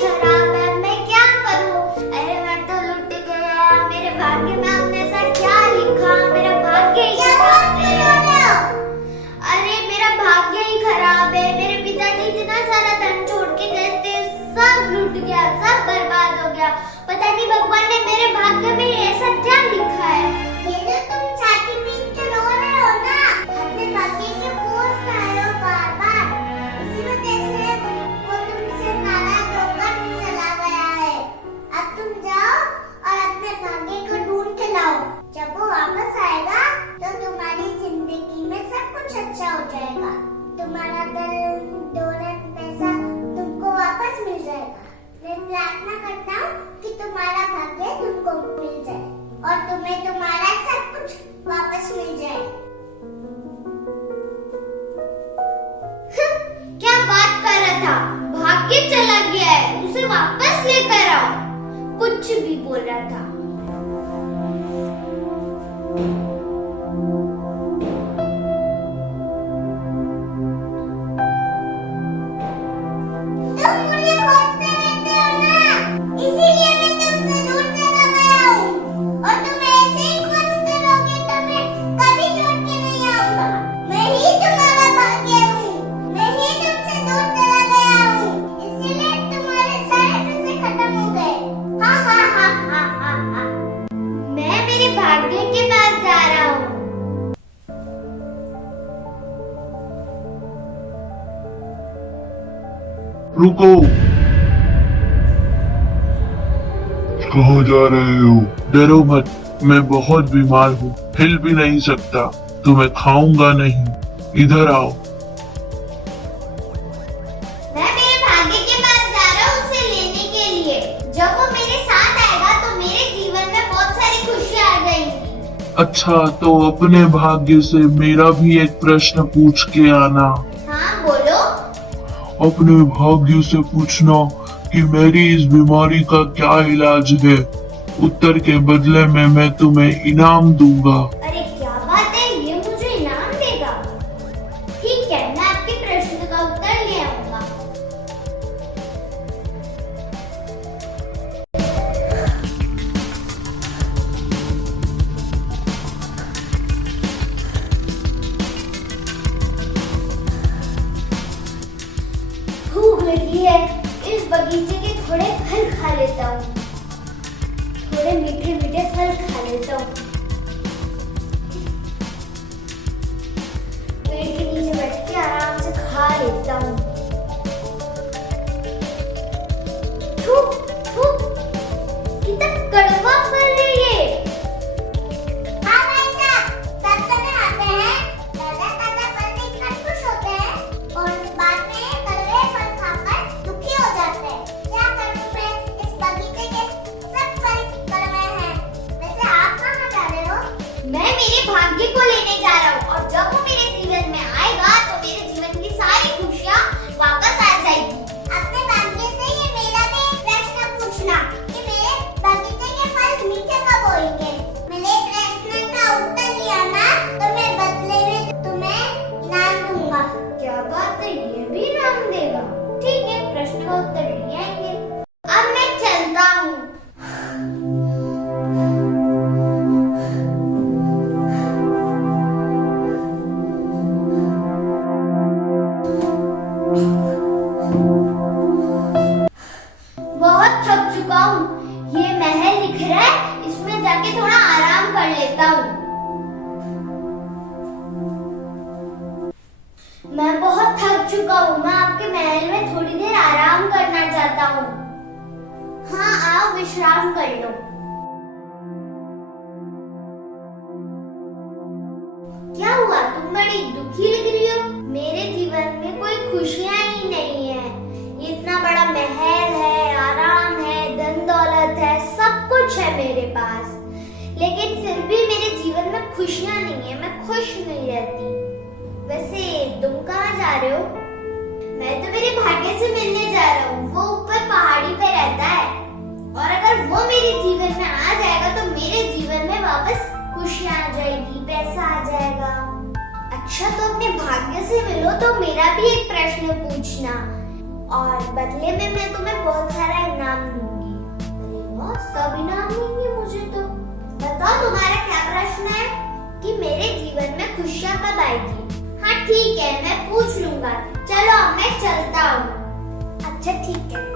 खराब है, मैं क्या करूं? अरे मैं तो लुट गया, मेरे भाग्य में आपने ऐसा क्या लिखा? मेरा भाग्य ही खराब है। अरे मेरा भाग्य ही खराब है। मेरे पिताजी इतना सारा धन छोड़ के गए थे, सब लुट गया, सब बर्बाद हो गया। पता नहीं भगवान ने मेरे भाग्य में ऐसा क्या लिखा है। बेटा तुम छाती पीट के रो रहे हो ना, अपने भाग्य के बोझ में आ रहे हो बार-बार, इसी वजह से वो तुमसे नाराज होकर चला गया है। अब तुम जाओ और अपने भाग्य को ढूंढ के लाओ। जब वो वापस आएगा तो तुम्हारी जिंदगी में सब कुछ अच्छा हो जाएगा। तुम्हारा धन, दौलत, पैसा तुमको वापस मिल जाएगा। मैं प्रार्थना करता हूँ कि तुम्हारा भाग्य तुमको मिल जाए और तुम्हें तुम्हारा सब कुछ वापस मिल जाए। क्या बात कर रहा था? भाग्य चला गया है, उसे वापस लेकर आओ। कुछ भी बोल रहा था। तुम मुझे खोजते रहते हो ना, इसीलिए मैं तुमसे दूर चला गया हूँ। और तुम ऐसे ही खोजते रहोगे तो मैं कभी लौट के नहीं आऊंगा। मैं ही तुम्हारा भाग्य हूँ, मैं ही तुमसे दूर चला गया हूँ, इसीलिए तुम्हारे सारे पैसे खत्म हो गए। हा हा हा हा हा हा। मैं मेरे भाग्य के पास जा रहा हूँ। रुको, कहाँ जा रहे हो? डरो मत, मैं बहुत बीमार हूँ, हिल भी नहीं सकता, तुम्हें खाऊंगा नहीं। इधर आओ। मैं मेरे भाग्य के पास जा रहा हूँ उसे लेने के लिए। जब वो मेरे साथ आएगा तो मेरे जीवन में बहुत सारी खुशियाँ आ जाएंगी। अच्छा, तो अपने भाग्य से मेरा भी एक प्रश्न पूछ के आना। हाँ बोलो। अपने भाग्य से पूछना कि मेरी इस बीमारी का क्या इलाज है। उत्तर के बदले में मैं तुम्हें इनाम दूंगा। अरे क्या बात है, ये मुझे इनाम देगा? ठीक है, मैं आपके प्रश्न का उत्तर ले आऊंगा। भूख लगी है, इस बगीचे के थोड़े फल खा लेता हूँ। थोड़े मीठे मीठे फल खा लेता हूँ। पेड़ के नीचे बैठ के आराम से खा लेता हूँ। थू, थू, कितना कड़वा फल है ये। हाँ भाई साहब, सब समय आते हैं, ताजा-ताजा फल देखकर खुश होते हैं और बाद में कड़वे फल खाकर दुखी हो जाते हैं। क्या करूं मैं? इस बगीचे के सब फल कड़वे हैं। वैसे आप कहाँ जा रहे हो? मैं मेरे भाग्य को लेने जा रहा हूँ और जब वो मेरे जीवन में आएगा तो मेरे जीवन की सारी खुशियाँ वापस आ जाएगी। अपने भाग्य से ये मेरा भी एक प्रश्न पूछना कि मेरे बगीचे के फल मीठे कब होंगे। मेरे प्रश्न का उत्तर दिया ना तो मैं बदले में तुम्हें इनाम दूंगा। क्या बात है, ये भी इनाम देगा? ठीक है, प्रश्न का उत्तर ले आएंगे। अब मैं चलता हूँ। बहुत थक चुका हूँ। ये महल दिख रहा है, इसमें जाके थोड़ा आराम कर लेता हूँ। मैं बहुत थक चुका हूँ। मैं आपके महल में थोड़ी देर आराम करना चाहता हूँ। हाँ, आओ विश्राम कर लो। क्या हुआ, तुम बड़ी दुखी लग रही हो? मेरे जीवन में कोई खुशियाँ ही नहीं है। इतना बड़ा महल है, आराम है, धन दौलत है, सब कुछ है मेरे पास, लेकिन फिर भी मेरे जीवन में खुशियाँ नहीं है। मैं खुश नहीं रहती। वैसे तुम कहाँ जा रहे हो? मैं तो मेरे भाग्य से मिलने जा रहा हूँ। वो ऊपर पहाड़ी पे रहता है और अगर वो मेरे जीवन में आ जाएगा तो मेरे जीवन में वापस खुशियाँ आ जाएगी, पैसा आ जाएगा। अच्छा, तो अपने भाग्य से मिलो तो मेरा भी एक प्रश्न पूछना और बदले में मैं तुम्हें बहुत सारा इनाम दूंगी। अरे वाह, सब इनाम देंगे मुझे तो। बताओ तुम्हारा क्या प्रश्न है कि मेरे जीवन में खुशियाँ कब आएगी? हाँ ठीक है, मैं पूछ लूंगा। चलो अब मैं चलता हूँ। अच्छा ठीक है।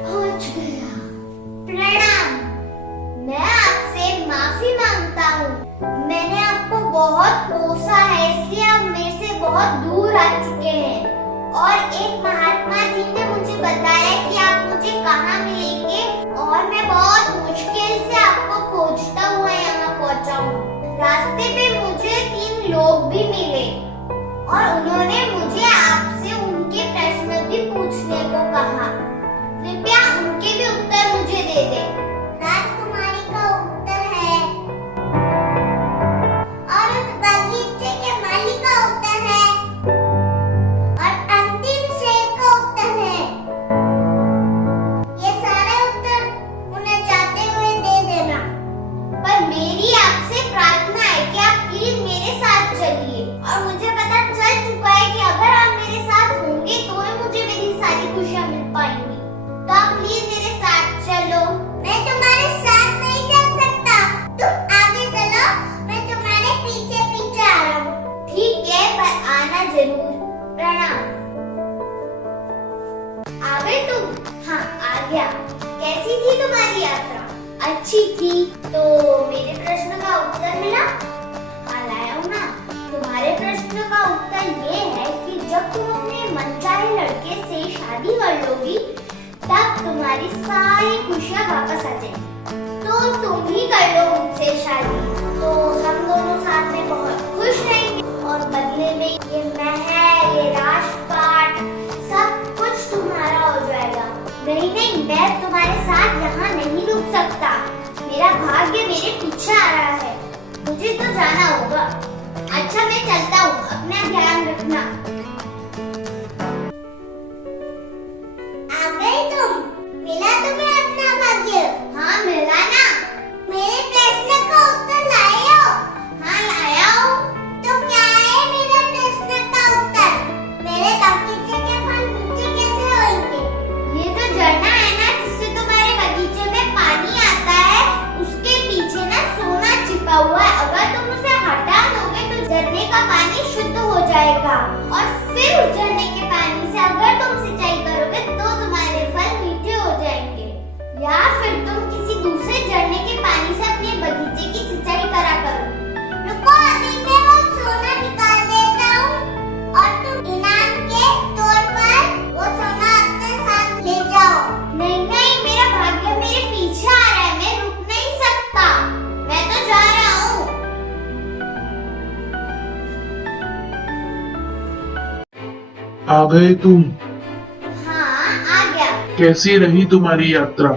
पहुंच गया। प्रणाम। मैं आपसे माफी मांगता हूँ। मैंने आपको बहुत कोसा है, इसलिए आप मेरे से बहुत दूर आ चुके हैं। और एक महात्मा जी ने मुझे बताया कि आप मुझे कहाँ मिलेंगे, और मैं बहुत मुश्किल से आपको खोजता हुआ यहाँ पहुँचा हूँ। रास्ते पे मुझे 3 लोग भी मिले और उन्होंने मुझे आपसे उनके प्रश्न भी पूछने को कहा। कृपया उनके भी उत्तर मुझे दे दे। राजकुमारी का उत्तर है और उस बगीचे के माली का उत्तर है और अंतिम शेर का उत्तर है। ये सारे उत्तर उन्हें जाते हुए दे देना। पर मेरी आपसे प्रार्थना है कि आप प्लीज मेरे साथ चलिए। और मुझे पता चल चुका है कि अगर आप मेरे साथ होंगे तो ही मुझे मेरी सारी खुशियाँ मिल पाएंगी। तो आप प्लीज मेरे साथ चलो। मैं तुम्हारे साथ नहीं चल सकता। तुम आगे चलो, मैं तुम्हारे पीछे पीछे आ रहा हूँ। ठीक है, पर आना जरूर। प्रणाम। आ गए तुम? हाँ आ गया। कैसी थी तुम्हारी यात्रा? अच्छी थी। तो मेरे प्रश्न का उत्तर मिला? हाँ लाया हूँ ना। तुम्हारे प्रश्न का उत्तर ये है कि जब तुम अपने मनचाहे लड़के से शादी कर लोगी तब तुम्हारी सारी खुशियाँ वापस आ जाएंगी। तो तुम ही कर लो उनसे शादी, तो हम दोनों साथ में बहुत खुश रहेंगे। और बदले में ये महल, ये राजपाट, सब कुछ तुम्हारा हो जाएगा। नहीं नहीं, मैं तुम्हारे साथ यहाँ नहीं रुक सकता। मेरा भाग्य मेरे पीछे आ रहा है, मुझे तो जाना होगा। अच्छा मैं चलता हूँ, अपना ध्यान रखना। आ गई तुम? मिला तुम्हें अपना भाग्य? हाँ मिला ना। मेरे प्रश्न का उत्तर लाए हो? हाँ लाया हूँ। तो क्या है मेरे प्रश्न का उत्तर? मेरे बगीचे के फल मीठे कैसे होंगे? ये तो झरना है ना जिससे तुम्हारे बगीचे में पानी आता है, उसके पीछे ना सोना छिपा हुआ है। अगर तुम उसे हटा दोगे तो झरने का पानी शुद्ध हो जाएगा। और फिर उस झरने के पानी से अगर तुम सिंचाई करोगे तो तुम्हारे फल मीठे हो जाएंगे। या फिर तुम किसी दूसरे झरने के पानी से अपने बगीचे की सिंचाई करा करो। रुको, अभी मैं वो सोना निकाल देता हूँ और तुम इनाम के तौर पर वो सोना अपने साथ ले जाओ। नहीं नहीं, मेरा भाग्य मेरे पीछे आ रहा है, मैं रुक नहीं सकता। मैं तो जा रहा हूँ। आ गए तुम? हाँ आ गया। कैसी रही तुम्हारी यात्रा?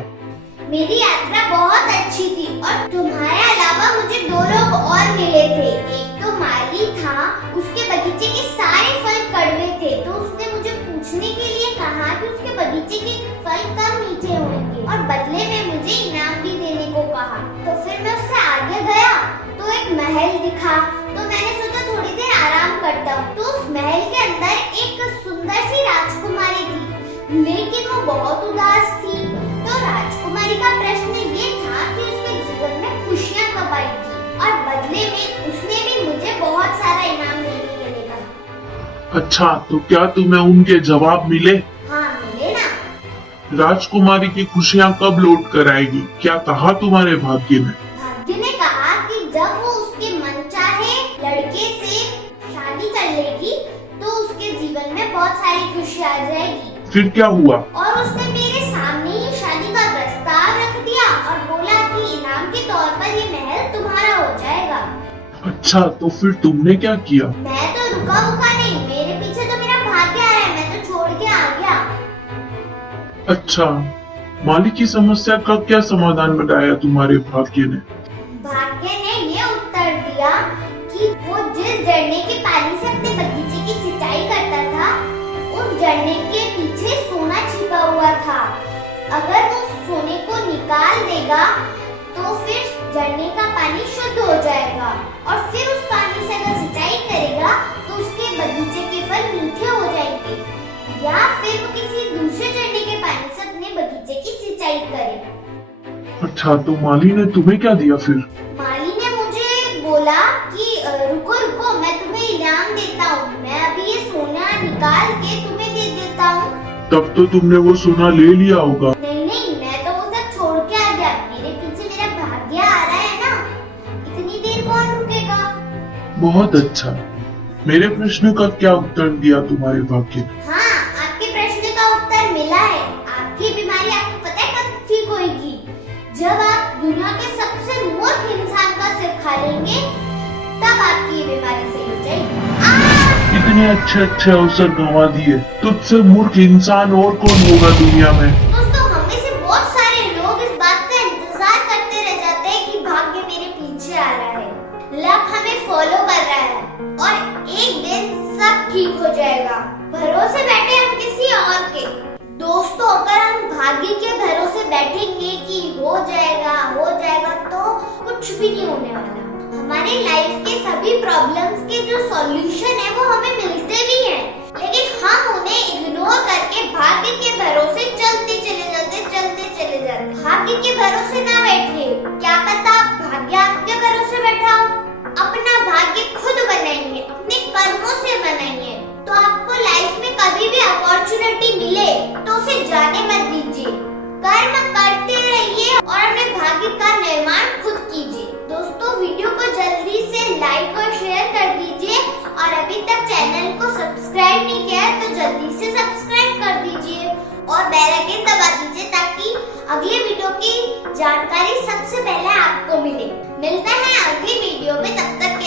मेरी यात्रा बहुत अच्छी थी और तुम्हारे अलावा मुझे 2 लोग और मिले थे। एक तो माली था, उसके बगीचे के सारे फल कड़वे थे, तो उसने मुझे पूछने के लिए कहा कि उसके बगीचे के फल कब मीठे होंगे और बदले में मुझे इनाम भी देने को कहा। तो फिर मैं उससे आगे गया तो एक महल दिखा, तो मैंने सोचा थोड़ी देर आराम करता हूँ। तो उस महल के अंदर एक सुंदर सी राजकुमारी थी, लेकिन वो बहुत उदास थी। तो राजकुमारी का प्रश्न ये था कि उसके जीवन में खुशियाँ कब आएगी, और बदले में उसने भी मुझे बहुत सारा इनाम देने के लिए कहा। अच्छा, तो क्या तुम्हें उनके जवाब मिले? हाँ मिले ना। राजकुमारी की खुशियाँ कब लौट कर आएगी, क्या कहा तुम्हारे भाग्य ने? भाग्य ने कहा कि जब वो उसके मनचाहे लड़के से शादी कर लेगी तो उसके जीवन में बहुत सारी खुशी आ जाएगी। फिर क्या हुआ? और उसने मेरे सामने ही शादी का प्रस्ताव रख दिया और बोला कि इनाम के तौर पर ये महल तुम्हारा हो जाएगा। अच्छा, तो फिर तुमने क्या किया? मैं तो रुका नहीं, मेरे पीछे तो मेरा भाग्य आ रहा है, मैं तो छोड़ के आ गया। अच्छा, माली की समस्या का क्या समाधान बताया तुम्हारे भाग्य ने? भाग्य ने ये उत्तर दिया कि वो जिस झरने के पानी से अपने बगीचे की सिंचाई करता था, उस झरने के पीछे सोना छिपा हुआ था। अगर वो सोने को निकाल देगा तो फिर झरने का पानी शुद्ध हो जाएगा और फिर उस पानी से अगर सिंचाई करेगा तो उसके बगीचे के फल मीठे हो जाएंगे, या फिर वो किसी दूसरे झरने के पानी से अपने बगीचे की सिंचाई करे। अच्छा, तो माली ने तुम्हें क्या दिया फिर? माली ने मुझे बोला कि रुको रुको, मैं तुम्हें इनाम देता हूँ, मैं अभी ये सोना निकाल के तुम्हें दे देता हूँ। तब तो तुमने वो सोना ले लिया होगा। नहीं नहीं, मैं तो वो सब छोड़ के आ गया, मेरे पीछे मेरा भाग्य आ रहा है ना, इतनी देर कौन रुकेगा। बहुत अच्छा। मेरे प्रश्न का क्या उत्तर दिया तुम्हारे भाग्य ने? हाँ, आपके प्रश्न का उत्तर मिला है। आपकी बीमारी आपको पता है कब ठीक होगी? जब आप दुनिया के सबसे मूर्ख इंसान का सिर खा लेंगे, तब आपकी ये बीमारी सही हो जाएगी। इतने अच्छे अवसर गंवा दिए, तुझसे मूर्ख इंसान और कौन होगा दुनिया में? दोस्तों, हम में से बहुत सारे लोग इस बात का इंतजार करते रह जाते हैं कि भाग्य मेरे पीछे आ रहा है, लक हमें फॉलो कर रहा है और एक दिन सब ठीक हो जाएगा। भरोसे बैठे हम किसी और के। दोस्तों, अगर हम भाग्य के भरोसे बैठेंगे कि हो जाएगा तो कुछ भी नहीं होने वाला। हमारे लाइफ के सभी प्रॉब्लम्स के जो सॉल्यूशन है वो हमें मिलते भी हैं, लेकिन हम उन्हें इग्नोर करके भाग्य के भरोसे चलते चले जाते। भाग्य के भरोसे ना बैठे, क्या पता भाग्य आपके भरोसे बैठा हो। अपना भाग्य खुद बनाइए, अपने कर्मों से बनाइए, तो आपको लाइफ में कभी भी अपॉर्चुनिटी मिले तो उसे जाने मत दीजिए। कर्म करते रहिए और अपने भाग्य का निर्माण खुद कीजिए। दोस्तों, वीडियो को जल्दी से लाइक और शेयर कर दीजिए और अभी तक चैनल को सब्सक्राइब नहीं किया है तो जल्दी से सब्सक्राइब कर दीजिए और बेल आइकन दबा दीजिए ताकि अगले वीडियो की जानकारी सबसे पहले आपको मिले। मिलते हैं अगली वीडियो में, तब तक